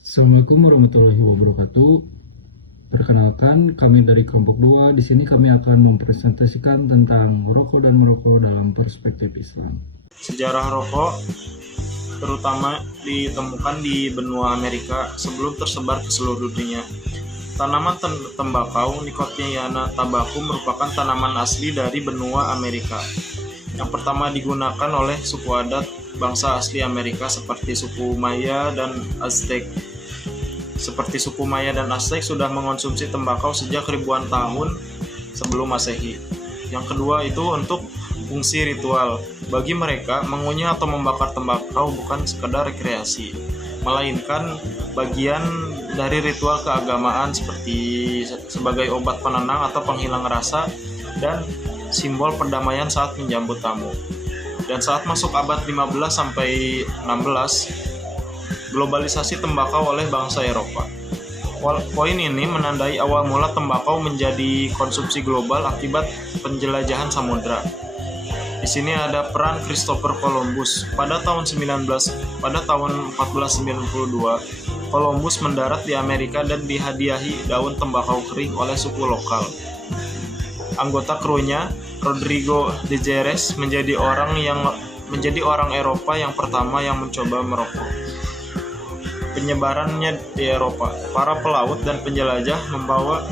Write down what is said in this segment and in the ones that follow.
Assalamualaikum warahmatullahi wabarakatuh. Perkenalkan, kami dari kelompok 2. Di sini kami akan mempresentasikan tentang rokok dan merokok dalam perspektif Islam. Sejarah rokok terutama ditemukan di benua Amerika sebelum tersebar ke seluruh dunia. Tanaman tembakau Nicotiana tabacco merupakan tanaman asli dari benua Amerika. Yang pertama digunakan oleh suku adat bangsa asli Amerika seperti suku Maya dan Aztec. Sudah mengonsumsi tembakau sejak ribuan tahun sebelum Masehi. Yang kedua itu untuk fungsi ritual. Bagi mereka, mengunyah atau membakar tembakau bukan sekedar rekreasi, melainkan bagian dari ritual keagamaan sebagai obat penenang atau penghilang rasa dan simbol perdamaian saat menjambut tamu. Dan saat masuk abad 15 sampai 16, globalisasi tembakau oleh bangsa Eropa. Poin ini menandai awal mula tembakau menjadi konsumsi global akibat penjelajahan samudra. Di sini ada peran Christopher Columbus. Pada tahun 1492, Columbus mendarat di Amerika dan dihadiahi daun tembakau kering oleh suku lokal. Anggota krunya, Rodrigo de Jerez, menjadi orang Eropa yang pertama yang mencoba merokok. Penyebarannya di Eropa, para pelaut dan penjelajah membawa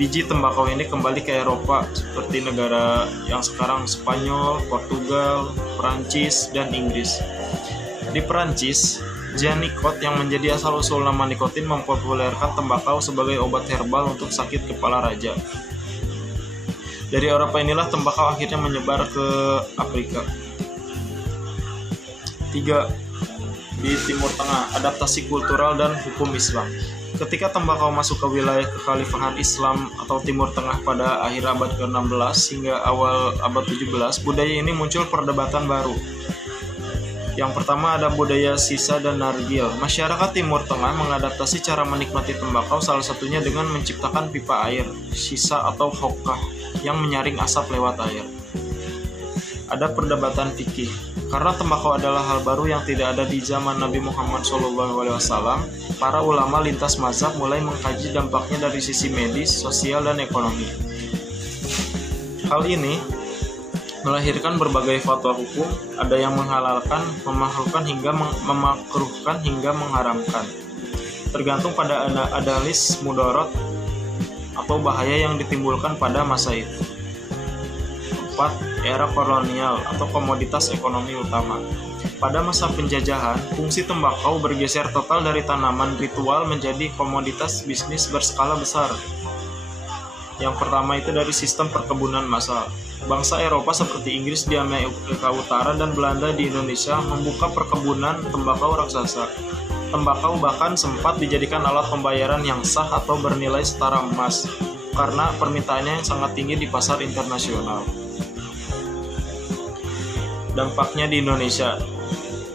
biji tembakau ini kembali ke Eropa seperti negara yang sekarang Spanyol, Portugal, Perancis, dan Inggris. Di Perancis, Jean Nicot yang menjadi asal-usul nama nikotin mempopulerkan tembakau sebagai obat herbal untuk sakit kepala raja. Dari Eropa inilah tembakau akhirnya menyebar ke Afrika. 3. Di Timur Tengah, adaptasi kultural dan hukum Islam. Ketika tembakau masuk ke wilayah kekhalifahan Islam atau Timur Tengah pada akhir abad ke-16 hingga awal abad 17, budaya ini muncul perdebatan baru. Yang pertama ada budaya sisa dan nargil. Masyarakat Timur Tengah mengadaptasi cara menikmati tembakau salah satunya dengan menciptakan pipa air, sisa atau hokkah yang menyaring asap lewat air. Ada perdebatan fikih. Karena tembakau adalah hal baru yang tidak ada di zaman Nabi Muhammad SAW, para ulama lintas mazhab mulai mengkaji dampaknya dari sisi medis, sosial, dan ekonomi. Hal ini melahirkan berbagai fatwa hukum, ada yang menghalalkan, memakruhkan hingga mengharamkan. Tergantung pada analis mudorot atau bahaya yang ditimbulkan pada masa itu. 4. Era kolonial atau komoditas ekonomi utama. Pada masa penjajahan, fungsi tembakau bergeser total dari tanaman ritual menjadi komoditas bisnis berskala besar. Yang pertama itu dari sistem perkebunan massal. Bangsa Eropa seperti Inggris di Amerika Utara dan Belanda di Indonesia membuka perkebunan tembakau raksasa. Tembakau bahkan sempat dijadikan alat pembayaran yang sah atau bernilai setara emas karena permintaannya yang sangat tinggi di pasar internasional. Dampaknya di Indonesia.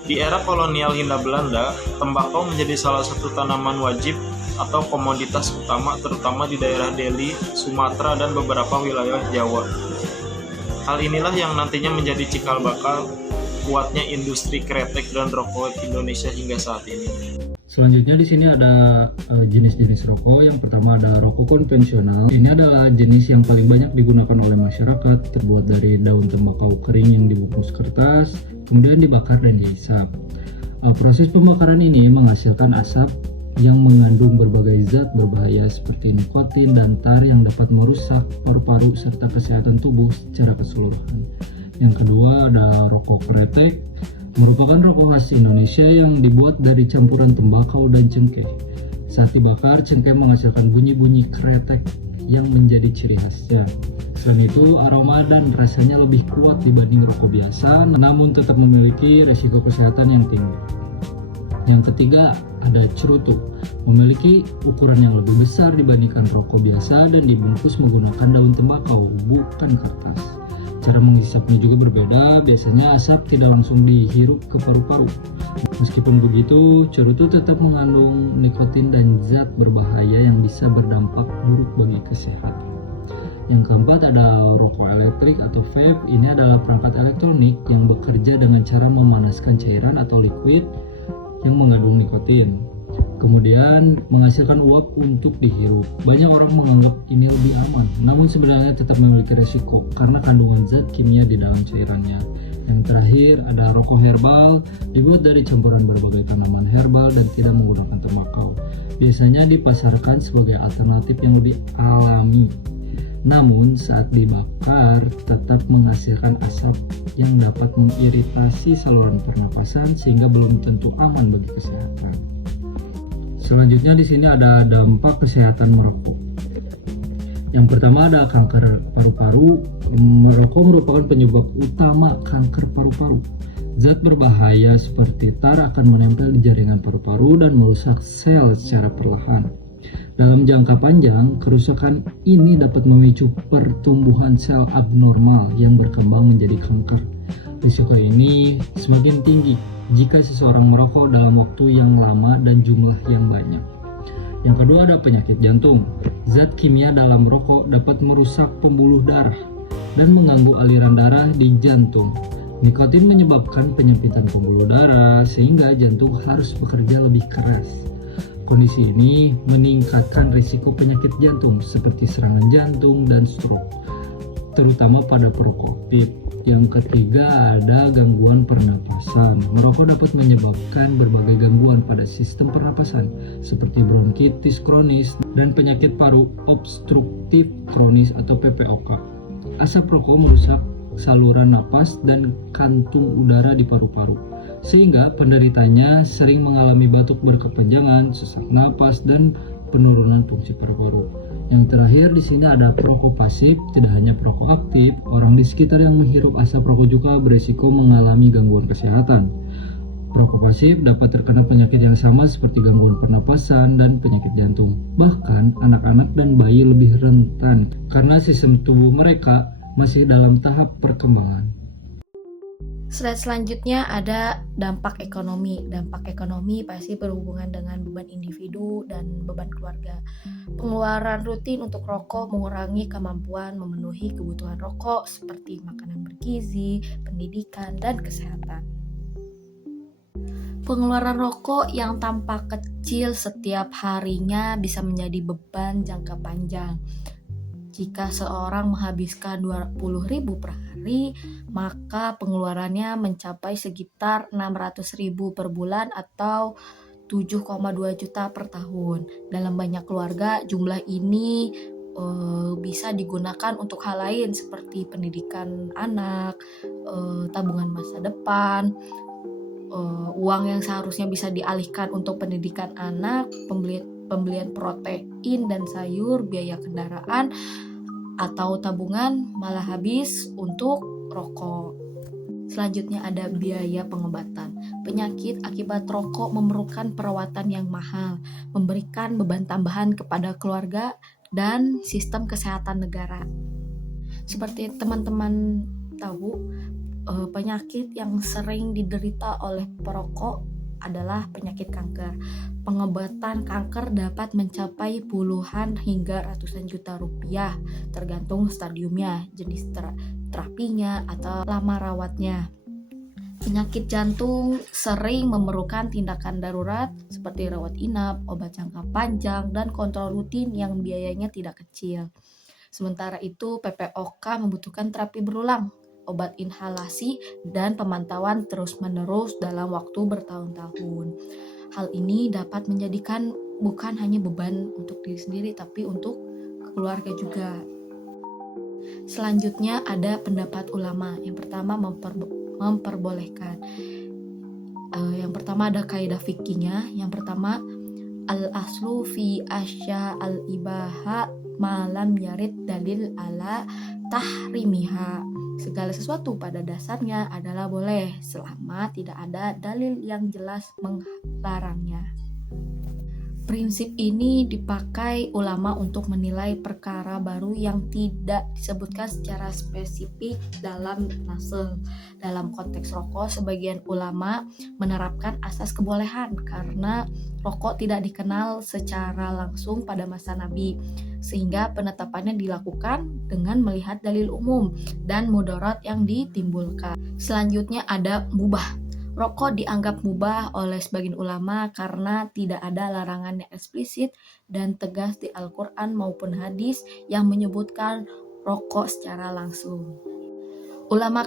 Di era kolonial Hindia Belanda, tembakau menjadi salah satu tanaman wajib atau komoditas utama terutama di daerah Delhi, Sumatera, dan beberapa wilayah Jawa. Hal inilah yang nantinya menjadi cikal bakal kuatnya industri kretek dan rokok Indonesia hingga saat ini. Selanjutnya di sini ada jenis-jenis rokok. Yang pertama ada rokok konvensional. Ini adalah jenis yang paling banyak digunakan oleh masyarakat, terbuat dari daun tembakau kering yang dibungkus kertas, kemudian dibakar dan dihisap. Proses pembakaran ini menghasilkan asap yang mengandung berbagai zat berbahaya seperti nikotin dan tar yang dapat merusak paru-paru serta kesehatan tubuh secara keseluruhan. Yang kedua ada rokok kretek. Merupakan rokok khas Indonesia yang dibuat dari campuran tembakau dan cengkeh. Saat dibakar, cengkeh menghasilkan bunyi-bunyi kretek yang menjadi ciri khasnya. Selain itu, aroma dan rasanya lebih kuat dibanding rokok biasa, namun tetap memiliki resiko kesehatan yang tinggi. Yang ketiga, ada cerutu. Memiliki ukuran yang lebih besar dibandingkan rokok biasa dan dibungkus menggunakan daun tembakau, bukan kertas. Cara menghisapnya juga berbeda, biasanya asap tidak langsung dihirup ke paru-paru. Meskipun begitu, cerutu tetap mengandung nikotin dan zat berbahaya yang bisa berdampak buruk bagi kesehatan. Yang keempat ada rokok elektrik atau vape. Ini adalah perangkat elektronik yang bekerja dengan cara memanaskan cairan atau liquid yang mengandung nikotin. kemudian menghasilkan uap untuk dihirup. Banyak orang menganggap ini lebih aman, namun sebenarnya tetap memiliki resiko karena kandungan zat kimia di dalam cairannya. Yang terakhir ada rokok herbal, dibuat dari campuran berbagai tanaman herbal dan tidak menggunakan tembakau. Biasanya dipasarkan sebagai alternatif yang lebih alami. Namun saat dibakar tetap menghasilkan asap yang dapat mengiritasi saluran pernapasan sehingga belum tentu aman bagi kesehatan. Selanjutnya di sini ada dampak kesehatan merokok. Yang pertama ada kanker paru-paru. Merokok merupakan penyebab utama kanker paru-paru. Zat berbahaya seperti tar akan menempel di jaringan paru-paru dan merusak sel secara perlahan. Dalam jangka panjang, kerusakan ini dapat memicu pertumbuhan sel abnormal yang berkembang menjadi kanker. Risiko ini semakin tinggi jika seseorang merokok dalam waktu yang lama dan jumlah yang banyak. Yang kedua ada penyakit jantung. Zat kimia dalam rokok dapat merusak pembuluh darah dan mengganggu aliran darah di jantung. Nikotin menyebabkan penyempitan pembuluh darah sehingga jantung harus bekerja lebih keras. Kondisi ini meningkatkan risiko penyakit jantung seperti serangan jantung dan stroke, terutama pada perokok vape. Yang ketiga ada gangguan pernapasan. Merokok dapat menyebabkan berbagai gangguan pada sistem pernapasan seperti bronkitis kronis dan penyakit paru obstruktif kronis atau PPOK. Asap rokok merusak saluran napas dan kantung udara di paru-paru, sehingga penderitanya sering mengalami batuk berkepanjangan, sesak napas, dan penurunan fungsi paru-paru. Yang terakhir di sini ada perokok pasif. Tidak hanya perokok aktif, orang di sekitar yang menghirup asap rokok juga beresiko mengalami gangguan kesehatan. Perokok pasif dapat terkena penyakit yang sama seperti gangguan pernapasan dan penyakit jantung. Bahkan anak-anak dan bayi lebih rentan karena sistem tubuh mereka masih dalam tahap perkembangan. Slide selanjutnya ada dampak ekonomi. Dampak ekonomi pasti berhubungan dengan beban individu dan beban keluarga. Pengeluaran rutin untuk rokok mengurangi kemampuan memenuhi kebutuhan rokok seperti makanan bergizi, pendidikan, dan kesehatan. Pengeluaran rokok yang tampak kecil setiap harinya bisa menjadi beban jangka panjang. Jika seorang menghabiskan 20.000 per hari, maka pengeluarannya mencapai sekitar 600.000 per bulan atau 7,2 juta per tahun. Dalam banyak keluarga, jumlah ini bisa digunakan untuk hal lain seperti pendidikan anak, tabungan masa depan, uang yang seharusnya bisa dialihkan untuk pendidikan anak, pembelian protein dan sayur, biaya kendaraan, atau tabungan malah habis untuk rokok. Selanjutnya ada biaya pengobatan. Penyakit akibat rokok memerlukan perawatan yang mahal, memberikan beban tambahan kepada keluarga dan sistem kesehatan negara. Seperti teman-teman tahu, penyakit yang sering diderita oleh perokok adalah penyakit kanker. Pengobatan kanker dapat mencapai puluhan hingga ratusan juta rupiah, tergantung stadiumnya, jenis terapinya, atau lama rawatnya. Penyakit jantung sering memerlukan tindakan darurat seperti rawat inap, obat jangka panjang, dan kontrol rutin yang biayanya tidak kecil. Sementara itu, PPOK membutuhkan terapi berulang, obat inhalasi, dan pemantauan terus-menerus dalam waktu bertahun-tahun. Hal ini dapat menjadikan bukan hanya beban untuk diri sendiri, tapi untuk keluarga juga. Selanjutnya ada pendapat ulama. Yang pertama memperbolehkan. Yang pertama ada kaidah fikihnya. Yang pertama, al-aslu fi asya al-ibaha malam yarid dalil ala tahrimiha. Segala sesuatu pada dasarnya adalah boleh selama tidak ada dalil yang jelas melarangnya. Prinsip ini dipakai ulama untuk menilai perkara baru yang tidak disebutkan secara spesifik dalam nas. Dalam konteks rokok, sebagian ulama menerapkan asas kebolehan karena rokok tidak dikenal secara langsung pada masa Nabi, sehingga penetapannya dilakukan dengan melihat dalil umum dan mudarat yang ditimbulkan. Selanjutnya ada mubah. Rokok dianggap mubah oleh sebagian ulama karena tidak ada larangan yang eksplisit dan tegas di Al-Quran maupun hadis yang menyebutkan rokok secara langsung. Ulama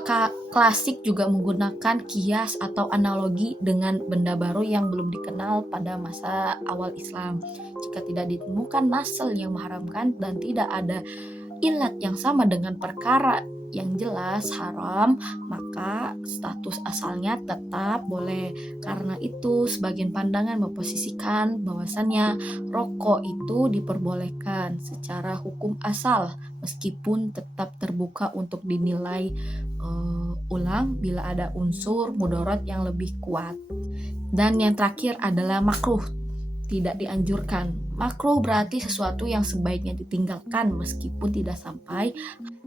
klasik juga menggunakan kias atau analogi dengan benda baru yang belum dikenal pada masa awal Islam. Jika tidak ditemukan nasel yang mengharamkan dan tidak ada ilat yang sama dengan perkara yang jelas haram, maka status asalnya tetap boleh. Karena itu sebagian pandangan memposisikan bahwasannya rokok itu diperbolehkan secara hukum asal meskipun tetap terbuka untuk dinilai ulang bila ada unsur mudarat yang lebih kuat. Dan yang terakhir adalah makruh, tidak dianjurkan. Makruh berarti sesuatu yang sebaiknya ditinggalkan meskipun tidak sampai.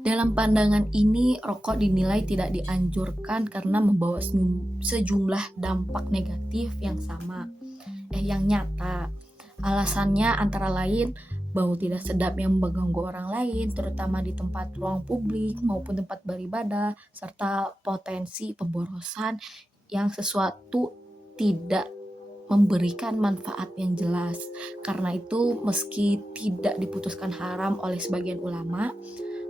Dalam pandangan ini, rokok dinilai tidak dianjurkan karena membawa sejumlah dampak negatif yang nyata. Alasannya antara lain bau tidak sedap yang mengganggu orang lain, terutama di tempat ruang publik maupun tempat beribadah, serta potensi pemborosan yang sesuatu tidak memberikan manfaat yang jelas. Karena itu, meski tidak diputuskan haram oleh sebagian ulama,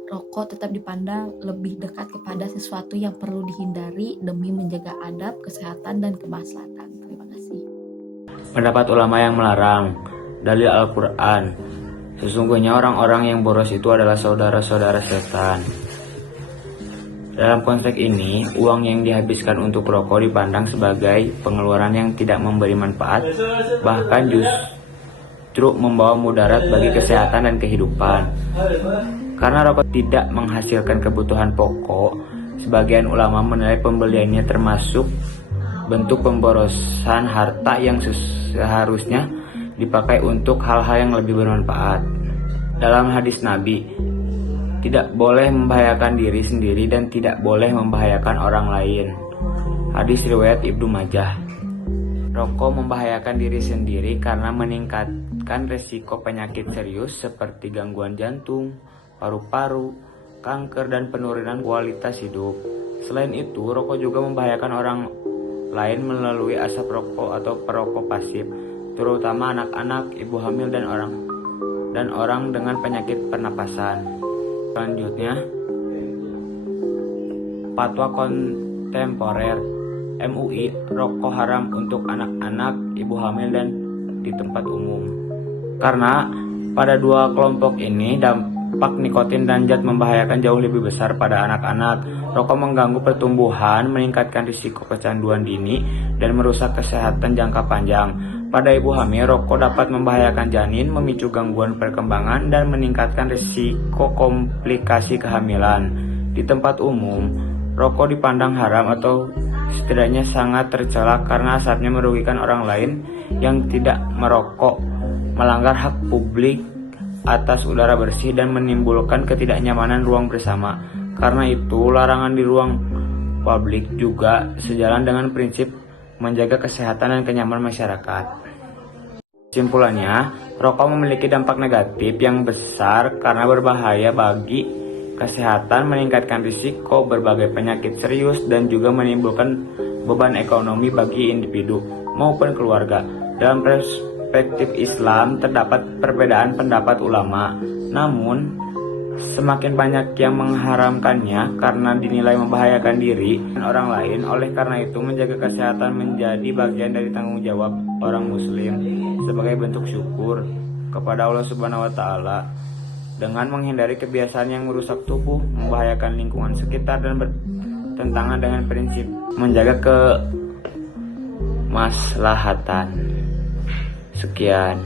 rokok tetap dipandang lebih dekat kepada sesuatu yang perlu dihindari demi menjaga adab, kesehatan, dan kemaslahatan. Terima kasih. Pendapat ulama yang melarang. Dalil Al-Quran. Sesungguhnya orang-orang yang boros itu adalah saudara-saudara setan. Dalam konteks ini, uang yang dihabiskan untuk rokok dipandang sebagai pengeluaran yang tidak memberi manfaat, bahkan justru membawa mudarat bagi kesehatan dan kehidupan. Karena rokok tidak menghasilkan kebutuhan pokok, sebagian ulama menilai pembeliannya termasuk bentuk pemborosan harta yang seharusnya dipakai untuk hal-hal yang lebih bermanfaat. Dalam hadis Nabi, tidak boleh membahayakan diri sendiri dan tidak boleh membahayakan orang lain. Hadis riwayat Ibnu Majah. Rokok membahayakan diri sendiri karena meningkatkan resiko penyakit serius seperti gangguan jantung, paru-paru, kanker, dan penurunan kualitas hidup. Selain itu, rokok juga membahayakan orang lain melalui asap rokok atau perokok pasif, terutama anak-anak, ibu hamil, dan orang dengan penyakit pernapasan. Selanjutnya, fatwa kontemporer MUI, rokok haram untuk anak-anak, ibu hamil, dan di tempat umum. Karena pada dua kelompok ini dampak nikotin dan zat membahayakan jauh lebih besar pada anak-anak. Rokok mengganggu pertumbuhan, meningkatkan risiko kecanduan dini, dan merusak kesehatan jangka panjang. Pada ibu hamil, rokok dapat membahayakan janin, memicu gangguan perkembangan, dan meningkatkan risiko komplikasi kehamilan. Di tempat umum, rokok dipandang haram atau setidaknya sangat tercela karena asapnya merugikan orang lain yang tidak merokok, melanggar hak publik atas udara bersih, dan menimbulkan ketidaknyamanan ruang bersama. Karena itu, larangan di ruang publik juga sejalan dengan prinsip menjaga kesehatan dan kenyamanan masyarakat. Kesimpulannya, rokok memiliki dampak negatif yang besar karena berbahaya bagi kesehatan, meningkatkan risiko berbagai penyakit serius, dan juga menimbulkan beban ekonomi bagi individu maupun keluarga. Dalam perspektif Islam, terdapat perbedaan pendapat ulama, namun semakin banyak yang mengharamkannya karena dinilai membahayakan diri dan orang lain. Oleh karena itu, menjaga kesehatan menjadi bagian dari tanggung jawab orang muslim sebagai bentuk syukur kepada Allah Subhanahu wa taala dengan menghindari kebiasaan yang merusak tubuh, membahayakan lingkungan sekitar, dan bertentangan dengan prinsip menjaga kemaslahatan. Sekian.